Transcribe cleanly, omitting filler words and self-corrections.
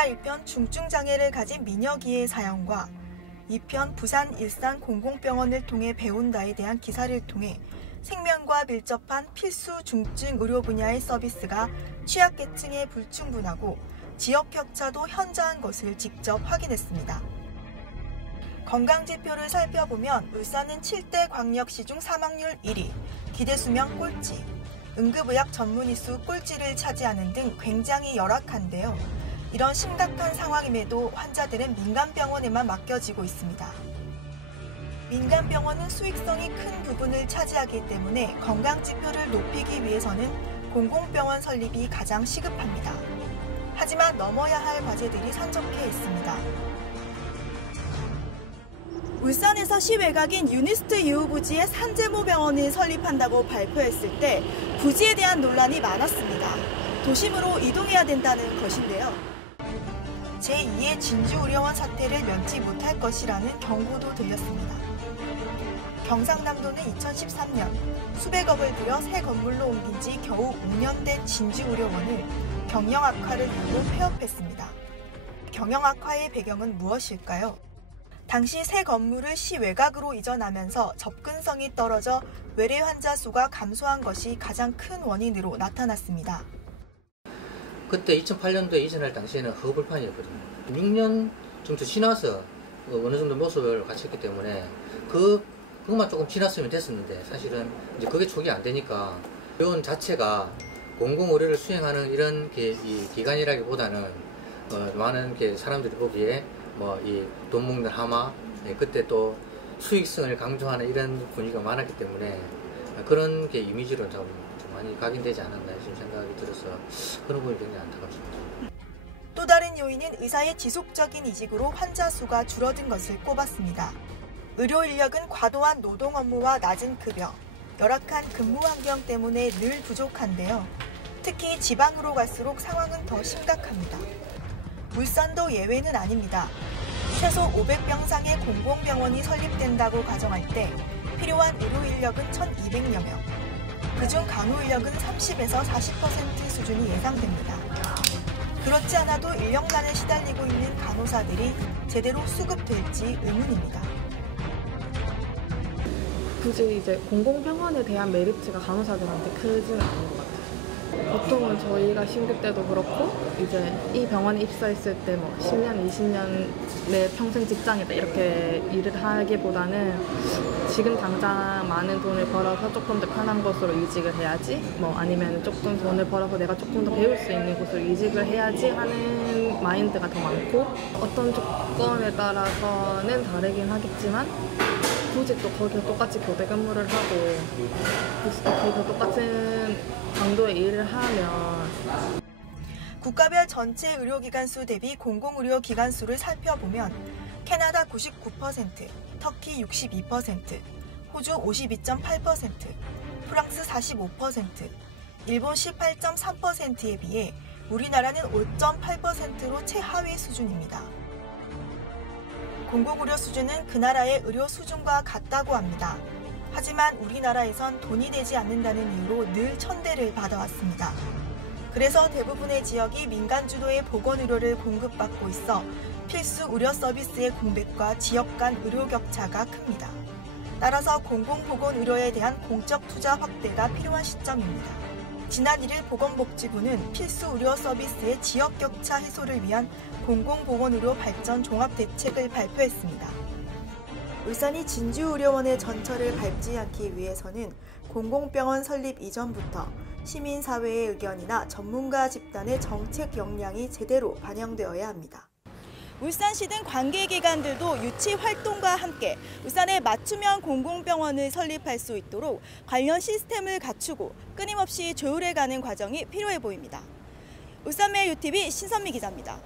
기사 1편 중증장애를 가진 민혁이의 사연과 2편 부산 일산 공공병원을 통해 배운다에 대한 기사를 통해 생명과 밀접한 필수 중증 의료 분야의 서비스가 취약계층에 불충분하고 지역 격차도 현저한 것을 직접 확인했습니다. 건강지표를 살펴보면 울산은 7대 광역시 중 사망률 1위, 기대수명 꼴찌, 응급의학 전문의수 꼴찌를 차지하는 등 굉장히 열악한데요. 이런 심각한 상황임에도 환자들은 민간병원에만 맡겨지고 있습니다. 민간병원은 수익성이 큰 부분을 차지하기 때문에 건강지표를 높이기 위해서는 공공병원 설립이 가장 시급합니다. 하지만 넘어야 할 과제들이 산적해 있습니다. 울산에서 시외곽인 유니스트 유후부지에 산재모병원을 설립한다고 발표했을 때 부지에 대한 논란이 많았습니다. 도심으로 이동해야 된다는 것인데요. 제2의 진주의료원 사태를 면치 못할 것이라는 경고도 들렸습니다. 경상남도는 2013년 수백억을 들여 새 건물로 옮긴 지 겨우 5년 된 진주의료원을 경영 악화를 이유로 폐업했습니다. 경영 악화의 배경은 무엇일까요? 당시 새 건물을 시 외곽으로 이전하면서 접근성이 떨어져 외래 환자 수가 감소한 것이 가장 큰 원인으로 나타났습니다. 그때 2008년도에 이전할 당시에는 허브판이었거든요. 6년 정도 지나서 어느 정도 모습을 갖췄기 때문에 그것만 조금 지났으면 됐었는데 사실은 이제 그게 촉이 안 되니까 의료원 자체가 공공의료를 수행하는 이런 기관이라기보다는 많은 사람들이 보기에 이 돈 먹는 하마, 그때 또 수익성을 강조하는 이런 분위기가 많았기 때문에 그런 이미지로 좀 많이 각인되지 않았나 지금 생각이 들어서 그런 부분이 굉장히 안타깝습니다. 또 다른 요인은 의사의 지속적인 이직으로 환자 수가 줄어든 것을 꼽았습니다. 의료 인력은 과도한 노동 업무와 낮은 급여, 열악한 근무 환경 때문에 늘 부족한데요. 특히 지방으로 갈수록 상황은 더 심각합니다. 울산도 예외는 아닙니다. 최소 500병상의 공공병원이 설립된다고 가정할 때 필요한 의료 인력은 1,200여 명. 그중 간호 인력은 30에서 40% 수준이 예상됩니다. 그렇지 않아도 인력난에 시달리고 있는 간호사들이 제대로 수급될지 의문입니다. 굳이 이제 공공병원에 대한 메리트가 간호사들한테 크지는 않은 것 같아요. 보통은 저희가 신규 때도 그렇고 이제 이 병원에 입사했을 때 10년, 20년 내 평생 직장이다 이렇게 일을 하기보다는 지금 당장 많은 돈을 벌어서 조금 더 편한 곳으로 이직을 해야지 아니면 조금 돈을 벌어서 내가 조금 더 배울 수 있는 곳으로 이직을 해야지 하는 마인드가 더 많고 어떤 조건에 따라서는 다르긴 하겠지만 굳이 또 거기서 똑같이 교대 근무를 하고 굳이 또 거기서 똑같은 강도의 일을 하면 국가별 전체 의료기관 수 대비 공공의료기관 수를 살펴보면 캐나다 99%, 터키 62%, 호주 52.8%, 프랑스 45%, 일본 18.3%에 비해 우리나라는 5.8%로 최하위 수준입니다. 공공의료 수준은 그 나라의 의료 수준과 같다고 합니다. 하지만 우리나라에선 돈이 되지 않는다는 이유로 늘 천대를 받아왔습니다. 그래서 대부분의 지역이 민간 주도의 보건의료를 공급받고 있어 필수 의료 서비스의 공백과 지역 간 의료 격차가 큽니다. 따라서 공공보건의료에 대한 공적 투자 확대가 필요한 시점입니다. 지난 1일 보건복지부는 필수 의료 서비스의 지역 격차 해소를 위한 공공보건의료 발전 종합대책을 발표했습니다. 울산이 진주의료원의 전철을 밟지 않기 위해서는 공공병원 설립 이전부터 시민사회의 의견이나 전문가 집단의 정책 역량이 제대로 반영되어야 합니다. 울산시 등 관계기관들도 유치 활동과 함께 울산에 맞춤형 공공병원을 설립할 수 있도록 관련 시스템을 갖추고 끊임없이 조율해가는 과정이 필요해 보입니다. 울산매일 UTV 신선미 기자입니다.